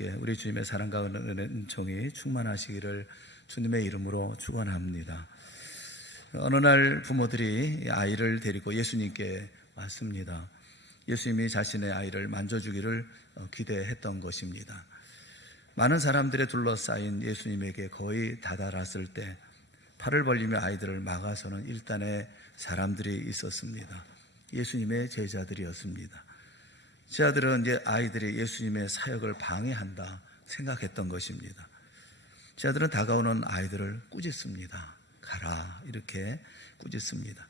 여러분들께 우리 주님의 사랑과 은총이 충만하시기를 주님의 이름으로 축원합니다. 어느 날 부모들이 아이를 데리고 예수님께 왔습니다. 예수님이 자신의 아이를 만져주기를 기대했던 것입니다. 많은 사람들에 둘러싸인 예수님에게 거의 다다랐을 때 팔을 벌리며 아이들을 막아서는 일단의 사람들이 있었습니다. 예수님의 제자들이었습니다. 제자들은 이제 아이들이 예수님의 사역을 방해한다 생각했던 것입니다. 제자들은 다가오는 아이들을 꾸짖습니다. 가라, 이렇게 꾸짖습니다.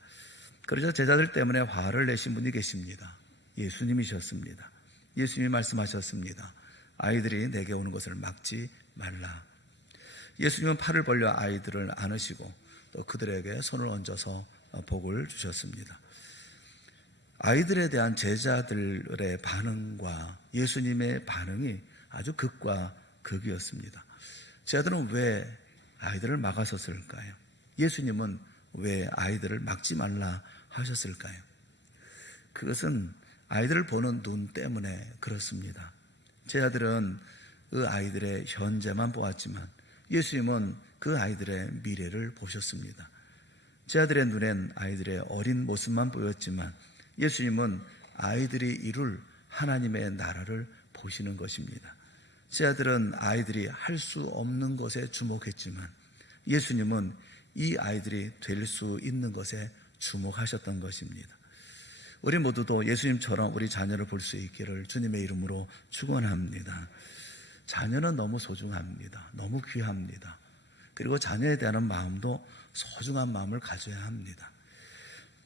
그러자 제자들 때문에 화를 내신 분이 계십니다. 예수님이셨습니다. 예수님이 말씀하셨습니다. 아이들이 내게 오는 것을 막지 말라. 예수님은 팔을 벌려 아이들을 안으시고 또 그들에게 손을 얹어서 복을 주셨습니다. 아이들에 대한 제자들의 반응과 예수님의 반응이 아주 극과 극이었습니다. 제자들은 왜 아이들을 막았었을까요? 예수님은 왜 아이들을 막지 말라 하셨을까요? 그것은 아이들을 보는 눈 때문에 그렇습니다. 제자들은 그 아이들의 현재만 보았지만 예수님은 그 아이들의 미래를 보셨습니다. 제자들의 눈엔 아이들의 어린 모습만 보였지만 예수님은 아이들이 이룰 하나님의 나라를 보시는 것입니다. 제자들은 아이들이 할 수 없는 것에 주목했지만 예수님은 이 아이들이 될 수 있는 것에 주목하셨던 것입니다. 우리 모두도 예수님처럼 우리 자녀를 볼 수 있기를 주님의 이름으로 축원합니다. 자녀는 너무 소중합니다. 너무 귀합니다. 그리고 자녀에 대한 마음도 소중한 마음을 가져야 합니다.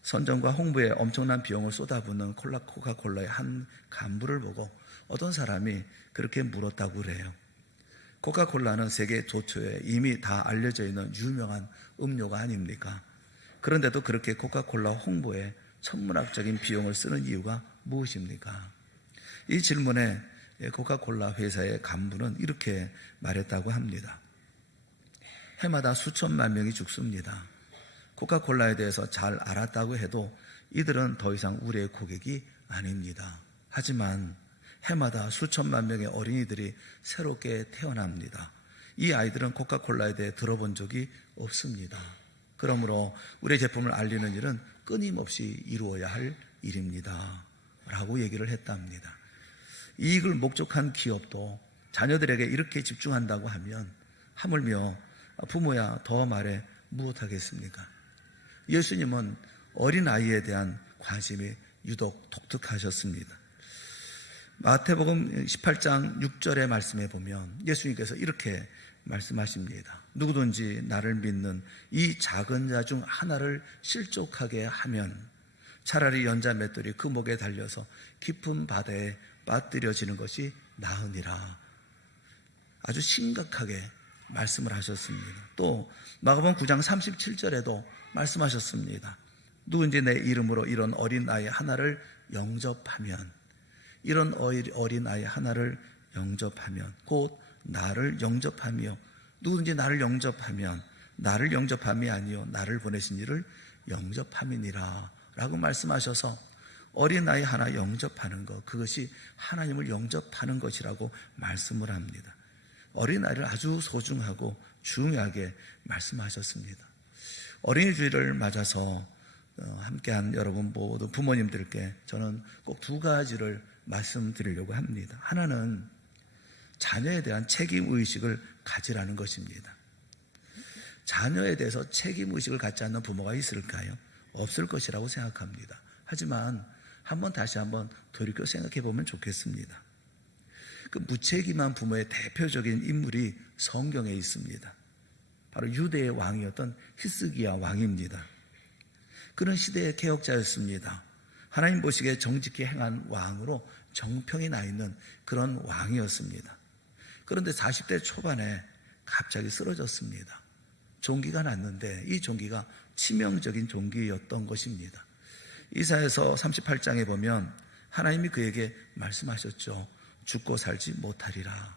선전과 홍보에 엄청난 비용을 쏟아붓는 코카콜라의 한 간부를 보고 어떤 사람이 그렇게 물었다고 그래요. 코카콜라는 세계 조초에 이미 다 알려져 있는 유명한 음료가 아닙니까? 그런데도 그렇게 코카콜라 홍보에 천문학적인 비용을 쓰는 이유가 무엇입니까? 이 질문에 코카콜라 회사의 간부는 이렇게 말했다고 합니다. 해마다 수천만 명이 죽습니다. 코카콜라에 대해서 잘 알았다고 해도 이들은 더 이상 우리의 고객이 아닙니다. 하지만 해마다 수천만 명의 어린이들이 새롭게 태어납니다. 이 아이들은 코카콜라에 대해 들어본 적이 없습니다. 그러므로 우리의 제품을 알리는 일은 끊임없이 이루어야 할 일입니다. 라고 얘기를 했답니다. 이익을 목적한 기업도 자녀들에게 이렇게 집중한다고 하면 하물며 부모야 더 말해 무엇하겠습니까? 예수님은 어린아이에 대한 관심이 유독 독특하셨습니다. 마태복음 18장 6절의 말씀에 보면 예수님께서 이렇게 말씀하십니다. 누구든지 나를 믿는 이 작은 자 중 하나를 실족하게 하면 차라리 연자 맷돌이 그 목에 달려서 깊은 바다에 빠뜨려지는 것이 나으니라. 아주 심각하게 말씀을 하셨습니다. 또 마가복음 9장 37절에도 말씀하셨습니다. 누군지 내 이름으로 이런 어린아이 하나를 영접하면, 이런 어린아이 하나를 영접하면 곧 나를 영접하며, 누군지 나를 영접하면 나를 영접함이 아니요 나를 보내신 이를 영접함이니라 라고 말씀하셔서 어린아이 하나 영접하는 것, 그것이 하나님을 영접하는 것이라고 말씀을 합니다. 어린아이를 아주 소중하고 중요하게 말씀하셨습니다. 어린이 주일을 맞아서 함께한 여러분 모두 부모님들께 저는 꼭 두 가지를 말씀드리려고 합니다. 하나는 자녀에 대한 책임의식을 가지라는 것입니다. 자녀에 대해서 책임의식을 갖지 않는 부모가 있을까요? 없을 것이라고 생각합니다. 하지만 다시 한번 돌이켜 생각해 보면 좋겠습니다. 그 무책임한 부모의 대표적인 인물이 성경에 있습니다. 바로 유대의 왕이었던 히스기야 왕입니다. 그런 시대의 개혁자였습니다. 하나님 보시기에 정직히 행한 왕으로 정평이 나 있는 그런 왕이었습니다. 그런데 40대 초반에 갑자기 쓰러졌습니다. 종기가 났는데 이 종기가 치명적인 종기였던 것입니다. 이사야서 38장에 보면 하나님이 그에게 말씀하셨죠. 죽고 살지 못하리라.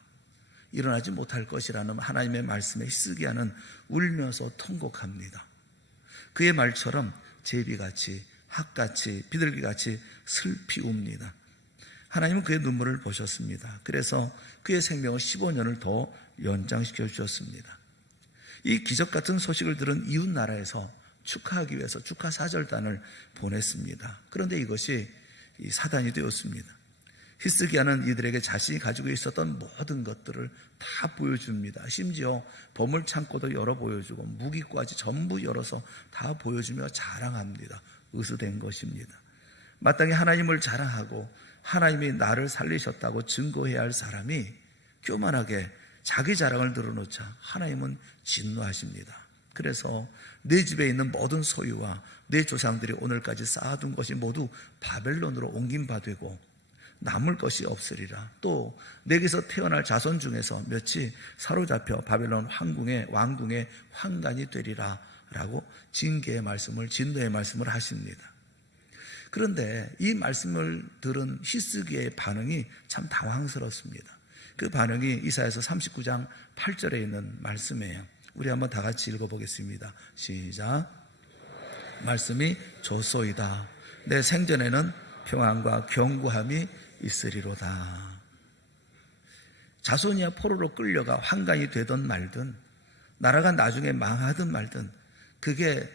일어나지 못할 것이라는 하나님의 말씀에 히스기야는 울면서 통곡합니다. 그의 말처럼 제비같이 학같이 비둘기같이 슬피 웁니다. 하나님은 그의 눈물을 보셨습니다. 그래서 그의 생명을 15년을 더 연장시켜 주셨습니다. 이 기적 같은 소식을 들은 이웃 나라에서 축하하기 위해서 축하 사절단을 보냈습니다. 그런데 이것이 사단이 되었습니다. 히스기야는 이들에게 자신이 가지고 있었던 모든 것들을 다 보여줍니다. 심지어 보물 창고도 열어 보여주고 무기까지 전부 열어서 다 보여주며 자랑합니다. 의수된 것입니다. 마땅히 하나님을 자랑하고 하나님이 나를 살리셨다고 증거해야 할 사람이 교만하게 자기 자랑을 늘어놓자 하나님은 진노하십니다. 그래서 내 집에 있는 모든 소유와 내 조상들이 오늘까지 쌓아둔 것이 모두 바벨론으로 옮긴 바 되고 남을 것이 없으리라. 또 내게서 태어날 자손 중에서 몇이 사로잡혀 바벨론 왕궁의 환관이 되리라 라고 징계의 말씀을, 진노의 말씀을 하십니다. 그런데 이 말씀을 들은 히스기야의 반응이 참 당황스럽습니다. 그 반응이 이사야서 39장 8절에 있는 말씀이에요. 우리 한번 다 같이 읽어보겠습니다. 시작. 말씀이 좋소이다. 내 생전에는 평안과 견고함이 있으리로다. 자손이야 포로로 끌려가 환관이 되든 말든 나라가 나중에 망하든 말든 그게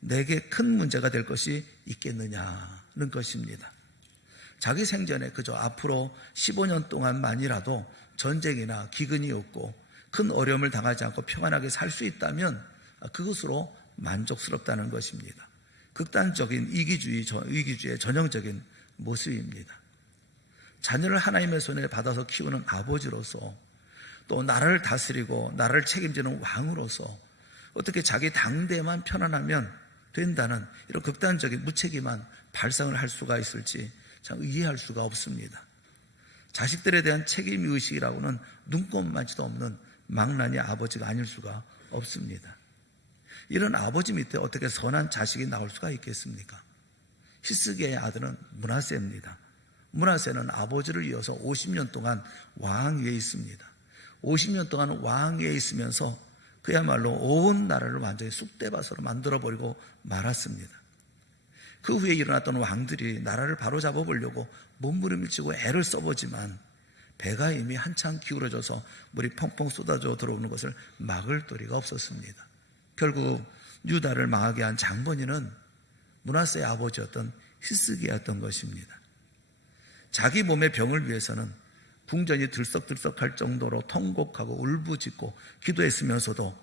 내게 큰 문제가 될 것이 있겠느냐는 것입니다. 자기 생전에 그저 앞으로 15년 동안만이라도 전쟁이나 기근이 없고 큰 어려움을 당하지 않고 평안하게 살 수 있다면 그것으로 만족스럽다는 것입니다. 극단적인 이기주의의 전형적인 모습입니다. 자녀를 하나님의 손에 받아서 키우는 아버지로서 또 나라를 다스리고 나라를 책임지는 왕으로서 어떻게 자기 당대만 편안하면 된다는 이런 극단적인 무책임한 발상을 할 수가 있을지 참 이해할 수가 없습니다. 자식들에 대한 책임의식이라고는 눈꼽만치도 없는 망나니 아버지가 아닐 수가 없습니다. 이런 아버지 밑에 어떻게 선한 자식이 나올 수가 있겠습니까? 히스기야의 아들은 므낫세입니다. 므낫세는 아버지를 이어서 50년 동안 왕위에 있습니다. 50년 동안 왕위에 있으면서 그야말로 온 나라를 완전히 쑥대밭으로 만들어버리고 말았습니다. 그 후에 일어났던 왕들이 나라를 바로잡아 보려고 몸부림치고 애를 써보지만 배가 이미 한창 기울어져서 물이 펑펑 쏟아져 들어오는 것을 막을 도리가 없었습니다. 결국 유다를 망하게 한 장본인은 므낫세의 아버지였던 히스기야였던 것입니다. 자기 몸의 병을 위해서는 궁전이 들썩들썩할 정도로 통곡하고 울부짖고 기도했으면서도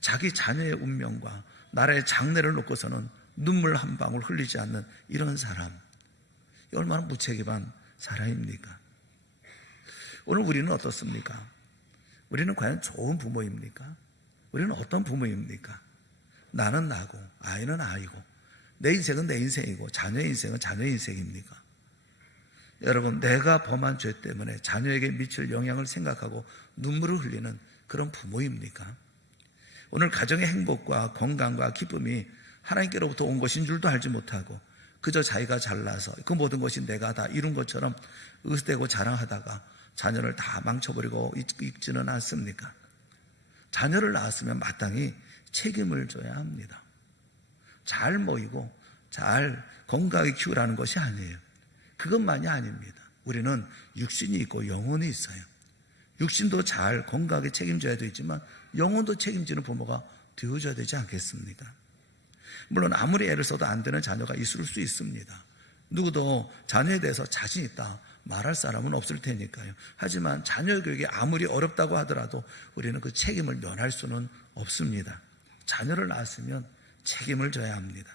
자기 자녀의 운명과 나라의 장래를 놓고서는 눈물 한 방울 흘리지 않는 이런 사람, 이 얼마나 무책임한 사람입니까? 오늘 우리는 어떻습니까? 우리는 과연 좋은 부모입니까? 우리는 어떤 부모입니까? 나는 나고 아이는 아이고 내 인생은 내 인생이고 자녀의 인생은 자녀의 인생입니까? 여러분, 내가 범한 죄 때문에 자녀에게 미칠 영향을 생각하고 눈물을 흘리는 그런 부모입니까? 오늘 가정의 행복과 건강과 기쁨이 하나님께로부터 온 것인 줄도 알지 못하고 그저 자기가 잘나서 그 모든 것이 내가 다 이룬 것처럼 의스대고 자랑하다가 자녀를 다 망쳐버리고 있지는 않습니까? 자녀를 낳았으면 마땅히 책임을 져야 합니다. 잘 모이고 잘 건강하게 키우라는 것이 아니에요. 그것만이 아닙니다. 우리는 육신이 있고 영혼이 있어요. 육신도 잘 건강하게 책임져야 되지만 영혼도 책임지는 부모가 되어줘야 되지 않겠습니까? 물론 아무리 애를 써도 안 되는 자녀가 있을 수 있습니다. 누구도 자녀에 대해서 자신 있다 말할 사람은 없을 테니까요. 하지만 자녀 교육이 아무리 어렵다고 하더라도 우리는 그 책임을 면할 수는 없습니다. 자녀를 낳았으면 책임을 져야 합니다.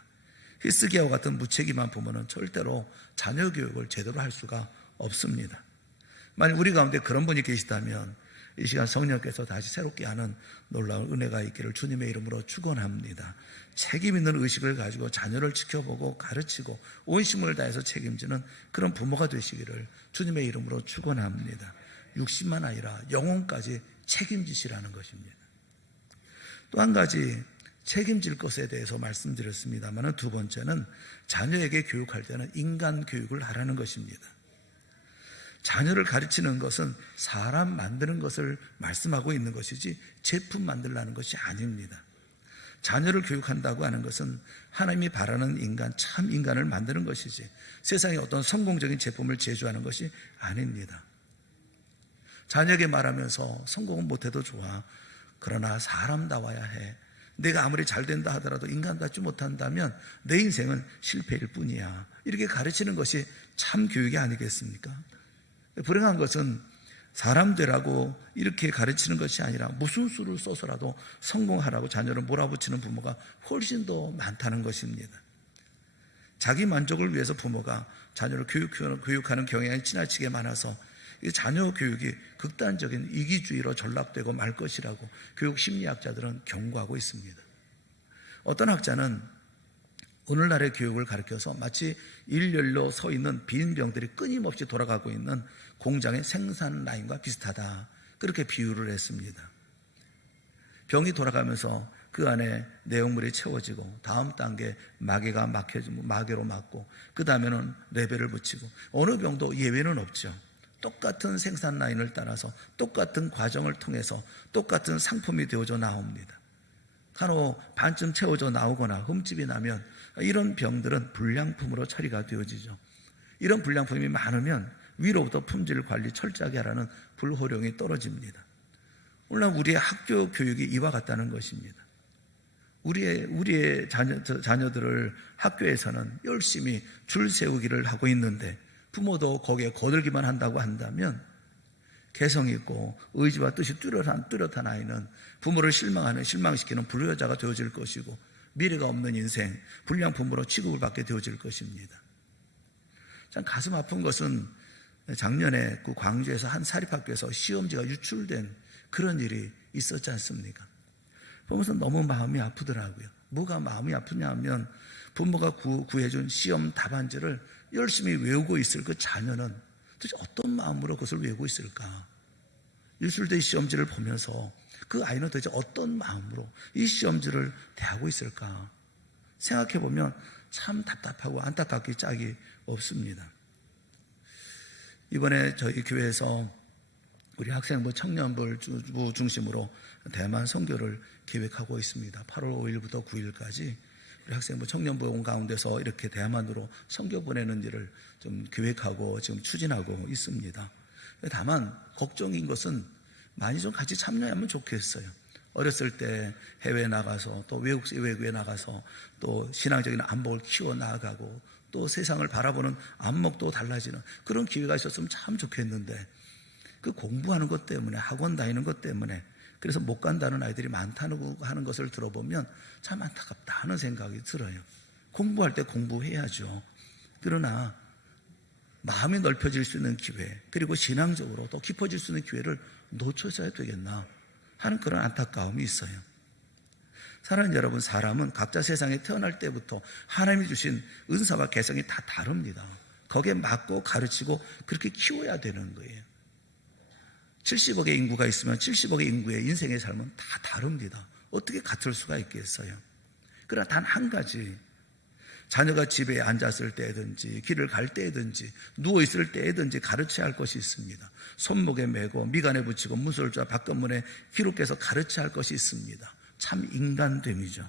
히스기야와 같은 무책임한 부모는 절대로 자녀 교육을 제대로 할 수가 없습니다. 만약 우리 가운데 그런 분이 계시다면 이 시간 성령께서 다시 새롭게 하는 놀라운 은혜가 있기를 주님의 이름으로 축원합니다. 책임 있는 의식을 가지고 자녀를 지켜보고 가르치고 온 힘을 다해서 책임지는 그런 부모가 되시기를 주님의 이름으로 축원합니다. 육신만 아니라 영혼까지 책임지시라는 것입니다. 또 한 가지 책임질 것에 대해서 말씀드렸습니다만 두 번째는 자녀에게 교육할 때는 인간 교육을 하라는 것입니다. 자녀를 가르치는 것은 사람 만드는 것을 말씀하고 있는 것이지 제품 만들라는 것이 아닙니다. 자녀를 교육한다고 하는 것은 하나님이 바라는 인간, 참 인간을 만드는 것이지 세상에 어떤 성공적인 제품을 제조하는 것이 아닙니다. 자녀에게 말하면서 성공은 못해도 좋아. 그러나 사람다워야 해. 내가 아무리 잘 된다 하더라도 인간답지 못한다면 내 인생은 실패일 뿐이야. 이렇게 가르치는 것이 참 교육이 아니겠습니까? 불행한 것은 사람 되라고 이렇게 가르치는 것이 아니라 무슨 수를 써서라도 성공하라고 자녀를 몰아붙이는 부모가 훨씬 더 많다는 것입니다. 자기 만족을 위해서 부모가 자녀를 교육하는 경향이 지나치게 많아서 이 자녀 교육이 극단적인 이기주의로 전락되고 말 것이라고 교육 심리학자들은 경고하고 있습니다. 어떤 학자는 오늘날의 교육을 가리켜서 마치 일렬로 서 있는 빈 병들이 끊임없이 돌아가고 있는 공장의 생산 라인과 비슷하다. 그렇게 비유를 했습니다. 병이 돌아가면서 그 안에 내용물이 채워지고 다음 단계 마개가 막혀지고 마개로 막고 그 다음에는 레벨을 붙이고 어느 병도 예외는 없죠. 똑같은 생산 라인을 따라서 똑같은 과정을 통해서 똑같은 상품이 되어져 나옵니다. 간혹 반쯤 채워져 나오거나 흠집이 나면 이런 병들은 불량품으로 처리가 되어지죠. 이런 불량품이 많으면 위로부터 품질 관리 철저하게 하라는 불호령이 떨어집니다. 오늘날 우리의 학교 교육이 이와 같다는 것입니다. 우리의 자녀들을 학교에서는 열심히 줄 세우기를 하고 있는데 부모도 거기에 거들기만 한다고 한다면 개성 있고 의지와 뜻이 뚜렷한 아이는 부모를 실망시키는 불효자가 되어질 것이고 미래가 없는 인생, 불량품으로 취급을 받게 되어질 것입니다. 참 가슴 아픈 것은 작년에 그 광주에서 한 사립학교에서 시험지가 유출된 그런 일이 있었지 않습니까? 보면서 너무 마음이 아프더라고요. 뭐가 마음이 아프냐 하면 부모가 구해준 시험 답안지를 열심히 외우고 있을 그 자녀는 도대체 어떤 마음으로 그것을 외우고 있을까? 유출된 시험지를 보면서 그 아이는 도대체 어떤 마음으로 이 시험지를 대하고 있을까? 생각해보면 참 답답하고 안타깝기 짝이 없습니다. 이번에 저희 교회에서 우리 학생부 청년부 중심으로 대만 선교를 계획하고 있습니다. 8월 5일부터 9일까지 우리 학생부 청년부 온 가운데서 이렇게 대만으로 선교 보내는 일을 좀 계획하고 지금 추진하고 있습니다. 다만 걱정인 것은 많이 좀 같이 참여하면 좋겠어요. 어렸을 때 해외에 나가서 또 외국에 나가서 또 신앙적인 안목을 키워나가고 또 세상을 바라보는 안목도 달라지는 그런 기회가 있었으면 참 좋겠는데 그 공부하는 것 때문에 학원 다니는 것 때문에 그래서 못 간다는 아이들이 많다는 하는 것을 들어보면 참 안타깝다 하는 생각이 들어요. 공부할 때 공부해야죠. 그러나 마음이 넓혀질 수 있는 기회 그리고 신앙적으로 또 깊어질 수 있는 기회를 놓쳐서야 되겠나 하는 그런 안타까움이 있어요. 사랑하는 여러분, 사람은 각자 세상에 태어날 때부터 하나님이 주신 은사와 개성이 다 다릅니다. 거기에 맞고 가르치고 그렇게 키워야 되는 거예요. 70억의 인구가 있으면 70억의 인구의 인생의 삶은 다 다릅니다. 어떻게 같을 수가 있겠어요? 그러나 단 한 가지, 자녀가 집에 앉았을 때든지 길을 갈 때든지 누워있을 때든지 가르쳐야 할 것이 있습니다. 손목에 메고 미간에 붙이고 문설주와 밖문에 기록해서 가르쳐야 할 것이 있습니다. 참 인간됨이죠.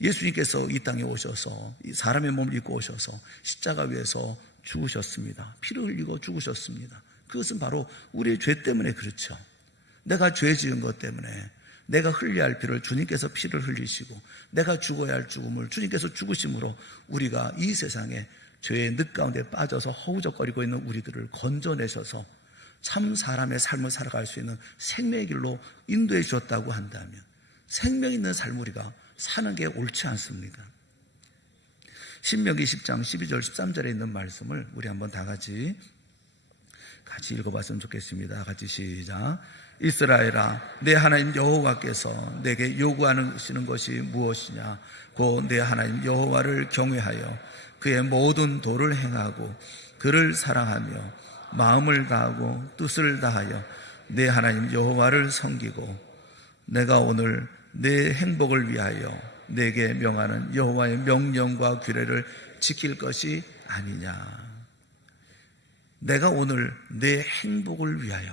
예수님께서 이 땅에 오셔서 사람의 몸을 입고 오셔서 십자가 위에서 죽으셨습니다. 피를 흘리고 죽으셨습니다. 그것은 바로 우리의 죄 때문에 그렇죠. 내가 죄 지은 것 때문에 내가 흘려야 할 피를 주님께서 피를 흘리시고 내가 죽어야 할 죽음을 주님께서 죽으심으로 우리가 이 세상에 죄의 늪 가운데 빠져서 허우적거리고 있는 우리들을 건져내셔서 참 사람의 삶을 살아갈 수 있는 생명의 길로 인도해 주셨다고 한다면 생명 있는 삶을 우리가 사는 게 옳지 않습니까? 신명기 10장 12절 13절에 있는 말씀을 우리 한번 다 같이 읽어봤으면 좋겠습니다. 같이 시작. 이스라엘아, 내 하나님 여호와께서 내게 요구하시는 것이 무엇이냐? 곧 내 하나님 여호와를 경외하여 그의 모든 도를 행하고 그를 사랑하며 마음을 다하고 뜻을 다하여 내 하나님 여호와를 섬기고 내가 오늘 내 행복을 위하여 내게 명하는 여호와의 명령과 규례를 지킬 것이 아니냐. 내가 오늘 내 행복을 위하여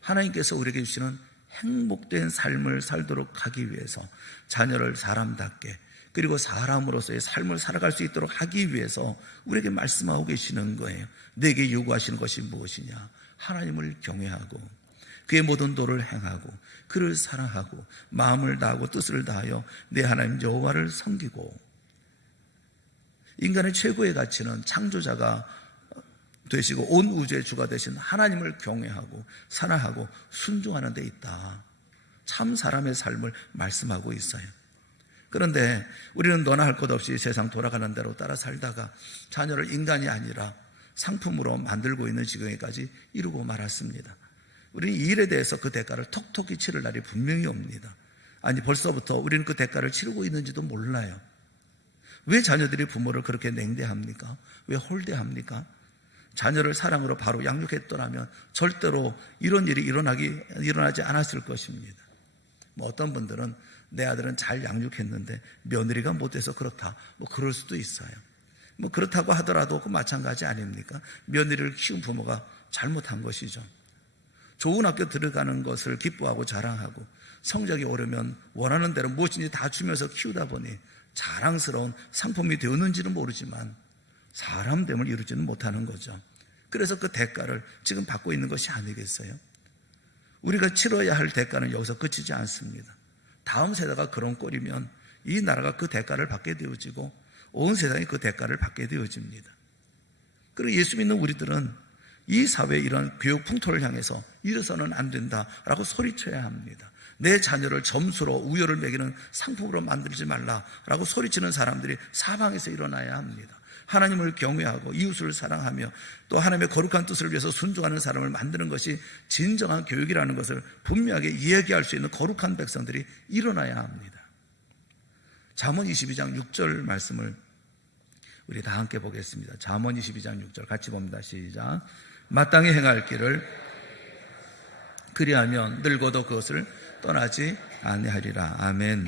하나님께서 우리에게 주시는 행복된 삶을 살도록 하기 위해서, 자녀를 사람답게 그리고 사람으로서의 삶을 살아갈 수 있도록 하기 위해서 우리에게 말씀하고 계시는 거예요. 내게 요구하시는 것이 무엇이냐? 하나님을 경외하고 그의 모든 도를 행하고 그를 사랑하고 마음을 다하고 뜻을 다하여 내 하나님 여호와를 섬기고. 인간의 최고의 가치는 창조자가 되시고 온 우주의 주가 되신 하나님을 경외하고 사랑하고 순종하는 데 있다. 참 사람의 삶을 말씀하고 있어요. 그런데 우리는 너나 할 것 없이 세상 돌아가는 대로 따라 살다가 자녀를 인간이 아니라 상품으로 만들고 있는 지경에까지 이르고 말았습니다. 우리는 이 일에 대해서 그 대가를 톡톡히 치를 날이 분명히 옵니다. 아니, 벌써부터 우리는 그 대가를 치르고 있는지도 몰라요. 왜 자녀들이 부모를 그렇게 냉대합니까? 왜 홀대합니까? 자녀를 사랑으로 바로 양육했더라면 절대로 이런 일이 일어나지 않았을 것입니다. 어떤 분들은 내 아들은 잘 양육했는데 며느리가 못돼서 그렇다, 그럴 수도 있어요. 그렇다고 하더라도 그 마찬가지 아닙니까? 며느리를 키운 부모가 잘못한 것이죠. 좋은 학교 들어가는 것을 기뻐하고 자랑하고 성적이 오르면 원하는 대로 무엇인지 다 주면서 키우다 보니 자랑스러운 상품이 되었는지는 모르지만 사람됨을 이루지는 못하는 거죠. 그래서 그 대가를 지금 받고 있는 것이 아니겠어요? 우리가 치러야 할 대가는 여기서 그치지 않습니다. 다음 세대가 그런 꼴이면 이 나라가 그 대가를 받게 되어지고 온 세상이 그 대가를 받게 되어집니다. 그리고 예수 믿는 우리들은 이 사회의 이런 교육 풍토를 향해서 이래서는 안 된다라고 소리쳐야 합니다. 내 자녀를 점수로 우열을 매기는 상품으로 만들지 말라라고 소리치는 사람들이 사방에서 일어나야 합니다. 하나님을 경외하고 이웃을 사랑하며 또 하나님의 거룩한 뜻을 위해서 순종하는 사람을 만드는 것이 진정한 교육이라는 것을 분명하게 이야기할 수 있는 거룩한 백성들이 일어나야 합니다. 잠언 22장 6절 말씀을 우리 다 함께 보겠습니다. 잠언 22장 6절 같이 봅니다. 시작. 마땅히 행할 길을 그리하면 늙어도 그것을 떠나지 아니하리라. 아멘.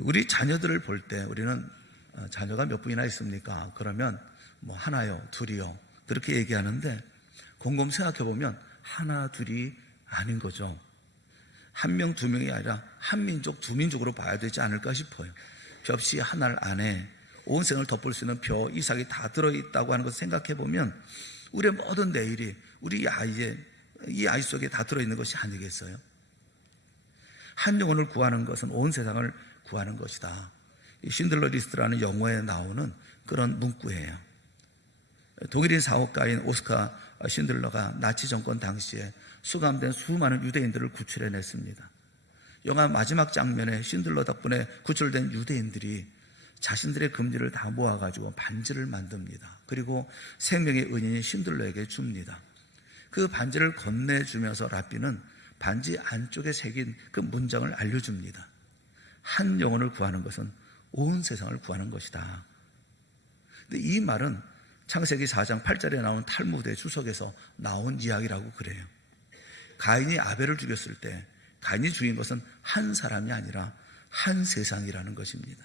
우리 자녀들을 볼 때 우리는 자녀가 몇 분이나 있습니까? 그러면 하나요, 둘이요 그렇게 얘기하는데 곰곰 생각해 보면 하나, 둘이 아닌 거죠. 한 명, 두 명이 아니라 한 민족, 두 민족으로 봐야 되지 않을까 싶어요. 벽시 한 알 안에 온 생을 덮을 수 있는 벼, 이삭이 다 들어있다고 하는 것을 생각해 보면 우리의 모든 내일이 우리 이 아이 속에 다 들어있는 것이 아니겠어요? 한 영혼을 구하는 것은 온 세상을 구하는 것이다. 신들러 리스트라는 영화에 나오는 그런 문구예요. 독일인 사업가인 오스카 신들러가 나치 정권 당시에 수감된 수많은 유대인들을 구출해냈습니다. 영화 마지막 장면에 신들러 덕분에 구출된 유대인들이 자신들의 금지를 다 모아가지고 반지를 만듭니다. 그리고 생명의 은인인 신들러에게 줍니다. 그 반지를 건네주면서 랍비는 반지 안쪽에 새긴 그 문장을 알려줍니다. 한 영혼을 구하는 것은 온 세상을 구하는 것이다. 근데 이 말은 창세기 4장 8절에 나온 탈무드의 주석에서 나온 이야기라고 그래요. 가인이 아벨을 죽였을 때 가인이 죽인 것은 한 사람이 아니라 한 세상이라는 것입니다.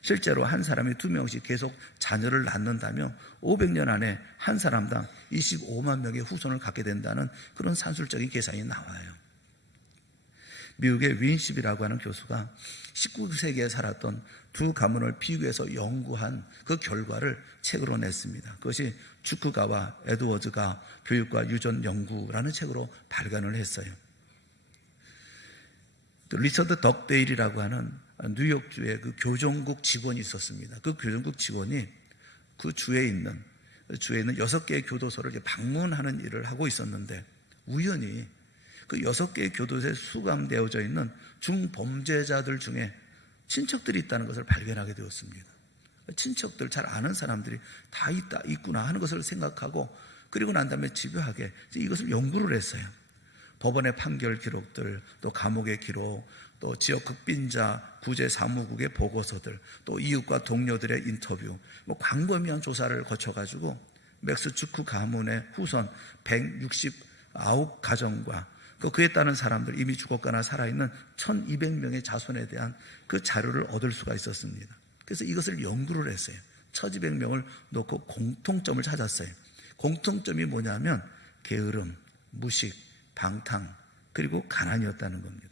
실제로 한 사람이 2명씩 계속 자녀를 낳는다면 500년 안에 한 사람당 25만 명의 후손을 갖게 된다는 그런 산술적인 계산이 나와요. 미국의 윈십이라고 하는 교수가 19세기에 살았던 두 가문을 비교해서 연구한 그 결과를 책으로 냈습니다. 그것이 주크가와 에드워즈가 교육과 유전 연구라는 책으로 발간을 했어요. 또 리처드 덕데일이라고 하는 뉴욕주의 그 교정국 직원이 있었습니다. 그 교정국 직원이 그 주에 있는 6개의 교도소를 방문하는 일을 하고 있었는데 우연히 그 6개의 교도소에 수감되어져 있는 중범죄자들 중에 친척들이 있다는 것을 발견하게 되었습니다. 친척들 잘 아는 사람들이 다 있구나 하는 것을 생각하고 그리고 난 다음에 집요하게 이것을 연구를 했어요. 법원의 판결 기록들, 또 감옥의 기록, 또 지역 극빈자 구제 사무국의 보고서들, 또 이웃과 동료들의 인터뷰, 광범위한 조사를 거쳐가지고 맥스 주크 가문의 후손 169가정과 그에 따른 사람들, 이미 죽었거나 살아있는 1200명의 자손에 대한 그 자료를 얻을 수가 있었습니다. 그래서 이것을 연구를 했어요. 1200명을 놓고 공통점을 찾았어요. 공통점이 뭐냐면 게으름, 무식, 방탕, 그리고 가난이었다는 겁니다.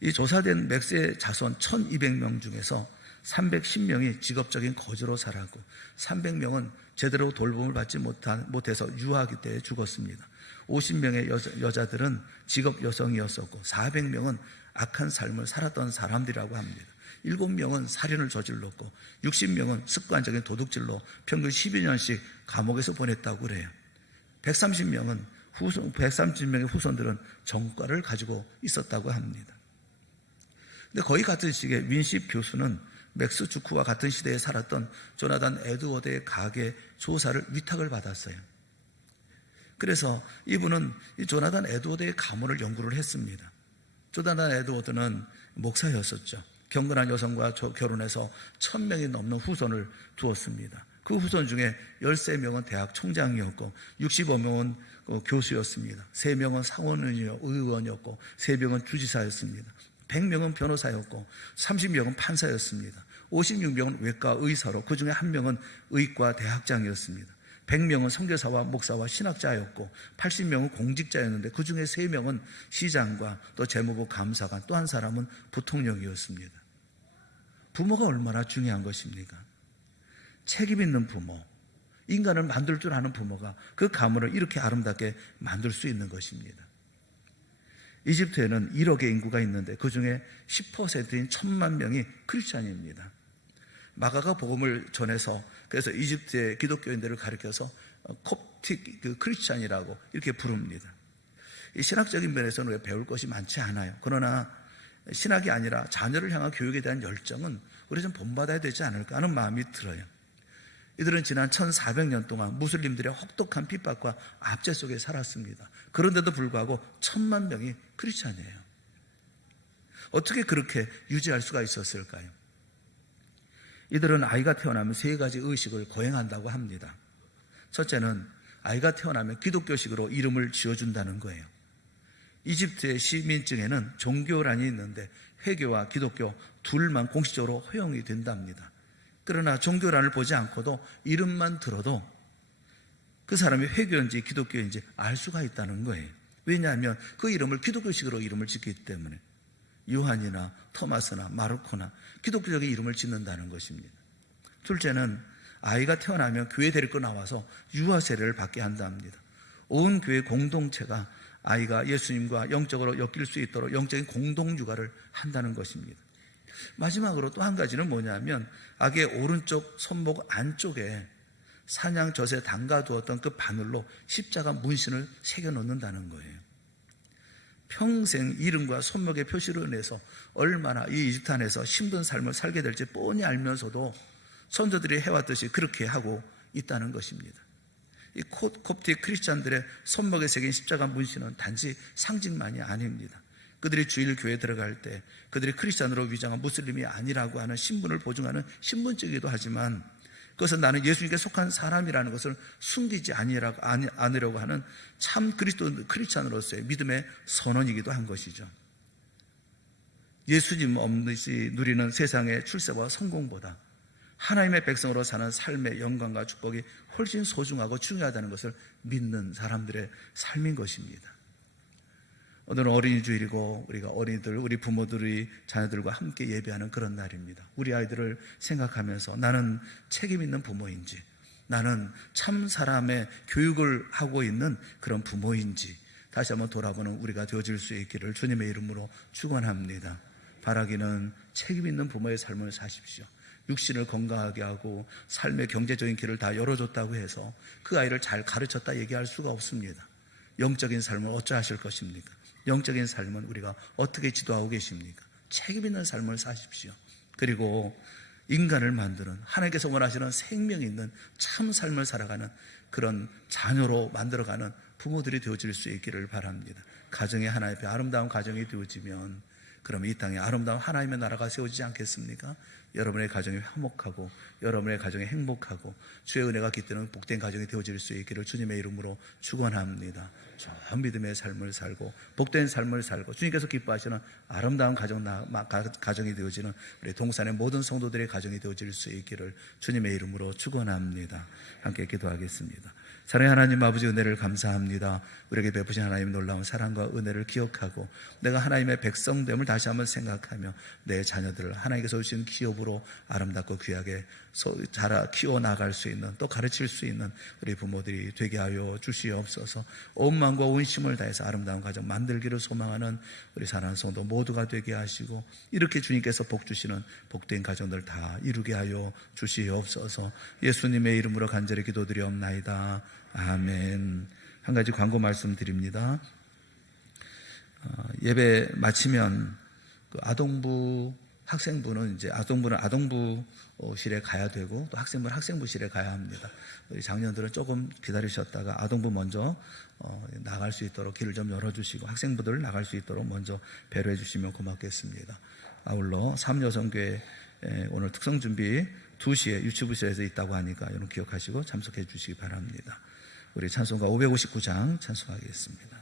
이 조사된 맥스의 자손 1200명 중에서 310명이 직업적인 거주로 살았고 300명은 제대로 돌봄을 받지 못해서 유아기 때에 죽었습니다. 50명의 여자들은 직업 여성이었었고 400명은 악한 삶을 살았던 사람들이라고 합니다. 7명은 살인을 저질렀고 60명은 습관적인 도둑질로 평균 12년씩 감옥에서 보냈다고 그래요. 130명의 후손들은 전과를 가지고 있었다고 합니다. 근데 거의 같은 시기에 윈시 교수는 맥스 주크와 같은 시대에 살았던 조나단 에드워드의 가계 조사를 위탁을 받았어요. 그래서 이분은 이 조나단 에드워드의 가문을 연구를 했습니다. 조나단 에드워드는 목사였었죠. 경건한 여성과 결혼해서 1000명이 넘는 후손을 두었습니다. 그 후손 중에 13명은 대학 총장이었고 65명은 교수였습니다. 3명은 상원의원이었고 3명은 주지사였습니다. 100명은 변호사였고 30명은 판사였습니다. 56명은 외과 의사로 그 중에 1명은 의과 대학장이었습니다. 100명은 선교사와 목사와 신학자였고 80명은 공직자였는데 그 중에 3명은 시장과 또 재무부 감사관, 또 한 사람은 부통령이었습니다. 부모가 얼마나 중요한 것입니까? 책임 있는 부모, 인간을 만들 줄 아는 부모가 그 가문을 이렇게 아름답게 만들 수 있는 것입니다. 이집트에는 1억의 인구가 있는데 그 중에 10%인 1000만 명이 크리스찬입니다. 마가가 복음을 전해서 그래서 이집트의 기독교인들을 가리켜서 콥틱 크리스찬이라고 이렇게 부릅니다. 이 신학적인 면에서는 왜 배울 것이 많지 않아요. 그러나 신학이 아니라 자녀를 향한 교육에 대한 열정은 우리 좀 본받아야 되지 않을까 하는 마음이 들어요. 이들은 지난 1400년 동안 무슬림들의 혹독한 핍박과 압제 속에 살았습니다. 그런데도 불구하고 1000만 명이 크리스찬이에요. 어떻게 그렇게 유지할 수가 있었을까요? 이들은 아이가 태어나면 3가지 의식을 거행한다고 합니다. 첫째는 아이가 태어나면 기독교식으로 이름을 지어준다는 거예요. 이집트의 시민증에는 종교란이 있는데 회교와 기독교 둘만 공식적으로 허용이 된답니다. 그러나 종교란을 보지 않고도 이름만 들어도 그 사람이 회교인지 기독교인지 알 수가 있다는 거예요. 왜냐하면 그 이름을 기독교식으로 이름을 짓기 때문에 요한이나 토마스나 마르코나 기독교적인 이름을 짓는다는 것입니다. 둘째는 아이가 태어나면 교회 데리고 나와서 유아 세례를 받게 한답니다. 온 교회 공동체가 아이가 예수님과 영적으로 엮일 수 있도록 영적인 공동육아를 한다는 것입니다. 마지막으로 또 한 가지는 뭐냐면 아기의 오른쪽 손목 안쪽에 사냥젖에 담가두었던 그 바늘로 십자가 문신을 새겨 넣는다는 거예요. 평생 이름과 손목의 표시로 인해서 얼마나 이 이집트 안에서 힘든 삶을 살게 될지 뻔히 알면서도 선조들이 해왔듯이 그렇게 하고 있다는 것입니다. 이 콥틱 크리스찬들의 손목에 새긴 십자가 문신은 단지 상징만이 아닙니다. 그들이 주일 교회에 들어갈 때 그들이 크리스찬으로 위장한 무슬림이 아니라고 하는 신분을 보증하는 신분증이기도 하지만 그것은 나는 예수님께 속한 사람이라는 것을 숨기지 않으려고 하는 참 크리스찬으로서의 믿음의 선언이기도 한 것이죠. 예수님 없이 누리는 세상의 출세와 성공보다 하나님의 백성으로 사는 삶의 영광과 축복이 훨씬 소중하고 중요하다는 것을 믿는 사람들의 삶인 것입니다. 오늘은 어린이 주일이고 우리가 어린이들, 우리 부모들이 자녀들과 함께 예배하는 그런 날입니다. 우리 아이들을 생각하면서 나는 책임 있는 부모인지, 나는 참 사람의 교육을 하고 있는 그런 부모인지 다시 한번 돌아보는 우리가 되어질 수 있기를 주님의 이름으로 축원합니다. 바라기는 책임 있는 부모의 삶을 사십시오. 육신을 건강하게 하고 삶의 경제적인 길을 다 열어줬다고 해서 그 아이를 잘 가르쳤다 얘기할 수가 없습니다. 영적인 삶을 어찌하실 것입니까? 영적인 삶은 우리가 어떻게 지도하고 계십니까? 책임 있는 삶을 사십시오. 그리고 인간을 만드는 하나님께서 원하시는 생명 있는 참 삶을 살아가는 그런 자녀로 만들어가는 부모들이 되어질 수 있기를 바랍니다. 가정이 하나님의 아름다운 가정이 되어지면 그럼 이 땅에 아름다운 하나님의 나라가 세워지지 않겠습니까? 여러분의 가정이 화목하고 여러분의 가정이 행복하고 주의 은혜가 깃드는 복된 가정이 되어질 수 있기를 주님의 이름으로 축원합니다. 좋은 믿음의 삶을 살고 복된 삶을 살고 주님께서 기뻐하시는 아름다운 가정이 되어지는 우리 동산의 모든 성도들의 가정이 되어질 수 있기를 주님의 이름으로 축원합니다. 함께 기도하겠습니다. 사랑의 하나님 아버지, 은혜를 감사합니다. 우리에게 베푸신 하나님의 놀라운 사랑과 은혜를 기억하고 내가 하나님의 백성됨을 다시 한번 생각하며 내 자녀들을 하나님께서 주신 기업으로 아름답고 귀하게 키워나갈 수 있는, 또 가르칠 수 있는 우리 부모들이 되게 하여 주시옵소서. 온 마음과 온 힘을 다해서 아름다운 가정 만들기를 소망하는 우리 사랑하는 성도 모두가 되게 하시고, 이렇게 주님께서 복 주시는 복된 가정들 다 이루게 하여 주시옵소서. 예수님의 이름으로 간절히 기도드리옵나이다. 아멘. 한 가지 광고 말씀드립니다. 예배 마치면 그 학생부는 아동부실에 가야 되고, 또 학생부는 학생부실에 가야 합니다. 우리 장년들은 조금 기다리셨다가 아동부 먼저 나갈 수 있도록 길을 좀 열어주시고, 학생부들 나갈 수 있도록 먼저 배려해 주시면 고맙겠습니다. 아울러 삼여성교회 오늘 특성준비 2시에 유치부실에서 있다고 하니까 여러분 기억하시고 참석해 주시기 바랍니다. 우리 찬송가 559장 찬송하겠습니다.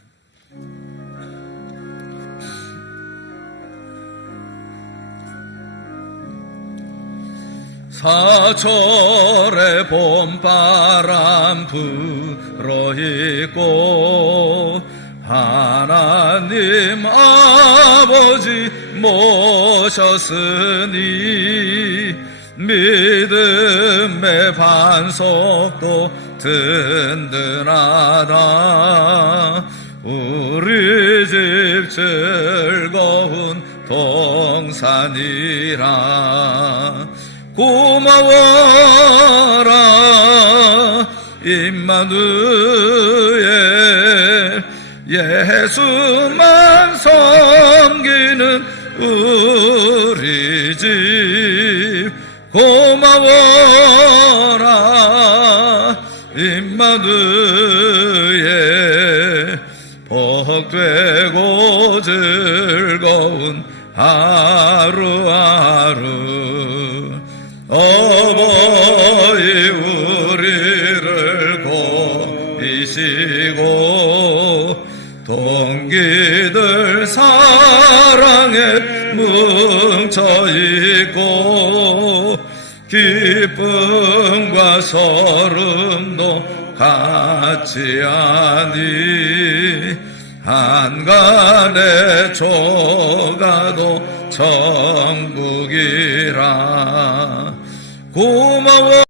사철의 봄바람 불어있고 하나님 아버지 모셨으니 믿음의 반석도 든든하다. 우리 집 즐거운 동산이라. 고마워라 임마누엘, 예수만 섬기는 우리 집. 고마워라 임마누엘, 복되고 즐거운 하루하루. 어버이 우리를 고이시고 동기들 사랑에 뭉쳐있고 기쁨과 서름도 같이 하니 한간의 조가도 천국이라. 고마워